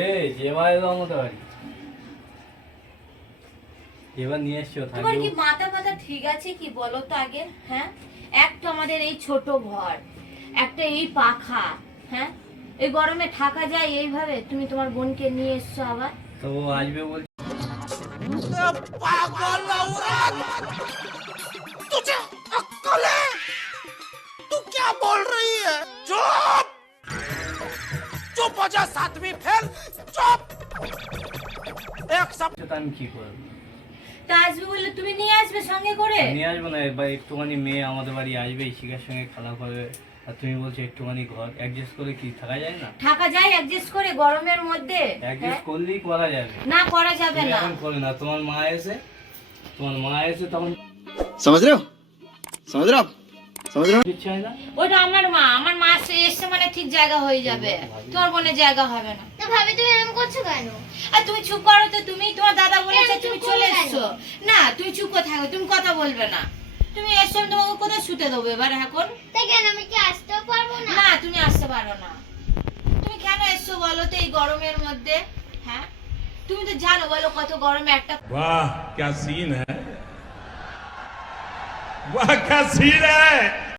এই যেভাবে মতো বাড়ি এবার নিয়ে এসছো তোমার কি মাথা ঠিক আছে কি বলো তো আগে? হ্যাঁ, একটা আমাদের এই ছোট ঘর, একটা এই পাখা, হ্যাঁ, এই গরমে থাকা যায় এইভাবে? তুমি তোমার বোনকে নিয়ে এসছো আবার। তো ও আসবে বল। पागल औरत तुझे अक्ल है? तू क्या बोल रही है? चुप चुप हो जा सातवीं फेल चुप एक सब সেটা আমি কি করব? তা আসবে বললে তুমি নিয়ে আসবে সঙ্গে করে? নিয়ে আসবো না, বা একটুখানি মেয়ে আমাদের বাড়ি আসবে, শিখার সঙ্গে খেলা করবে, আর তুমি বলছো একটুখানি ঘর অ্যাডজাস্ট করে কি থাকা যায় না? থাকা যায় অ্যাডজাস্ট করে গরমের মধ্যে? অ্যাডজাস্ট করলেই করা যাবে। না করা যাবে তুমি না। এখন করে না, তোমার মা এসে তখন समझ रहे हो समझ रहे हो आप समझ रहे हो ইচ্ছে হয় না। ওটা আমার মা এসে মানে ঠিক জায়গা হয়ে যাবে, তোমার বোনের জায়গা হবে না। তো ভাবি তুমি এরকম করছো কেন? আর তুমি চুপ করো তো, তুমি তোমার দাদা বলেছে কেন তুমি চুপ চলে করবো কেন? এসছো। না তুমি চুপ করে থাকো, তুমি কথা বলবে না। তুমি এসো, আমি তোমাকে কোথায় শুতে দেবো এবার এখন? তাই কেন আমি কি আসতেও পারবো না? না তুমি আসতে পারো না। তুমি কেন এসছো বলো তো এই গরমের মধ্যে? হ্যাঁ, তুমি তো জানো বলো কত গরমে একটা वाह क्या सीन है वाह क्या सीन है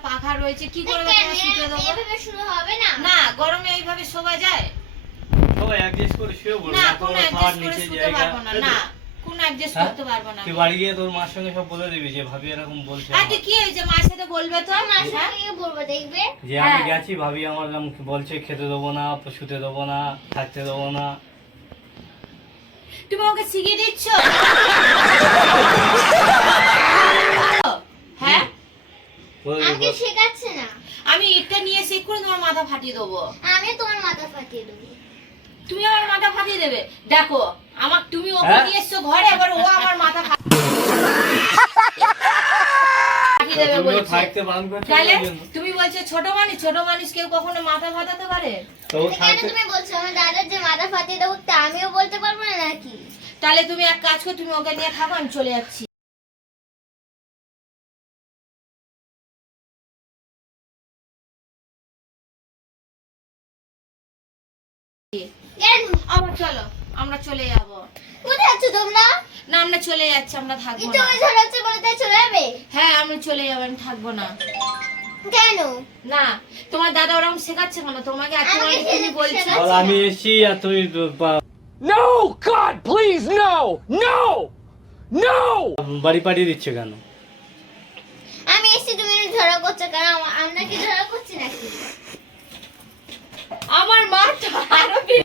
পাখা রয়েছে, কি করে তাই কেন তোমাকে শুতে দেবো? এভাবে শুরু হবে না? না গরমে এইভাবে শোভা যায় সবাই অ্যাডজাস্ট করে শুয়ে পড়বে, না, না কোনো তোমার খাওয়ার অ্যাডজাস্ট করে নিচে শুতে জায়গা। পারবো না। না কোনো অ্যাডজাস্ট হ্যাঁ? করতে পারবো না। তুই বাড়ি গিয়ে তোর মার সঙ্গে সব বলে দিবি যে ভাবি এরকম বলছে আর আমার। কি হয়েছে, মার সাথে বলবে তো? মার হ্যাঁ? সাথে গিয়ে বলবো, দেখবে? যে আমি হ্যাঁ। গেছি, ভাবি আমার বলছে খেতে দেবো না, শুতে দেবো না, থাকতে দেবো না। তুমি ওকে শিখিয়ে দিচ্ছ? হ্যাঁ, বলে আমাকে দিবো। শেখাচ্ছে না। আমি এটা নিয়ে এসে করে তোমার মাথা ফাটিয়ে দেবো। আমি তোমার মাথা ফাটিয়ে দেবো। তুমি আমার মাথা ফাটিয়ে দেবে? দেখো তুমি ওকে হ্যাঁ? নিয়ে এসছো ঘরে, এবার ও আমার মাথা ফাটিয়ে দেবে তুমিও বলছে। থাকতে বারণ করছো তাহলে ওই জন্য। তুমি বলছো ছোট মানুষ কেউ কখনো মাথা ফাটাতে পারে? তো ও তো কেন থাকতে তুমি বলছো আমার দাদার যে মাথা ফাটিয়ে দেবো, তা আমিও বলতে পারবো না নাকি? তাহলে তুমি এক কাজ করো, তুমি ওকে নিয়ে থাকো, আমি চলে যাচ্ছি। কেন? আবার চলো, আমরা চলে যাব। কোথায় আছো তোমরা? না আমরা চলে যাচ্ছি, আমরা থাকবো এই না। তুমি ঝড়াচ্ছে বলে তাই চলে যাবে? হ্যাঁ আমরা চলে যাবো, আমি থাকবো না। কেন? না তোমার দাদা ওরকম শেখাচ্ছে কেন তোমাকে? আর তোমাকে আমাকে তুমি বলছো শেখাচ্ছে। বল আমি এসছি আর তুমি No God please no no no বাড়ি পাঠিয়ে দিচ্ছে কেন? আমি এসছি, তুমি ঝড়া করছো কেন? আমরা কি ঝড়া করছি নাকি?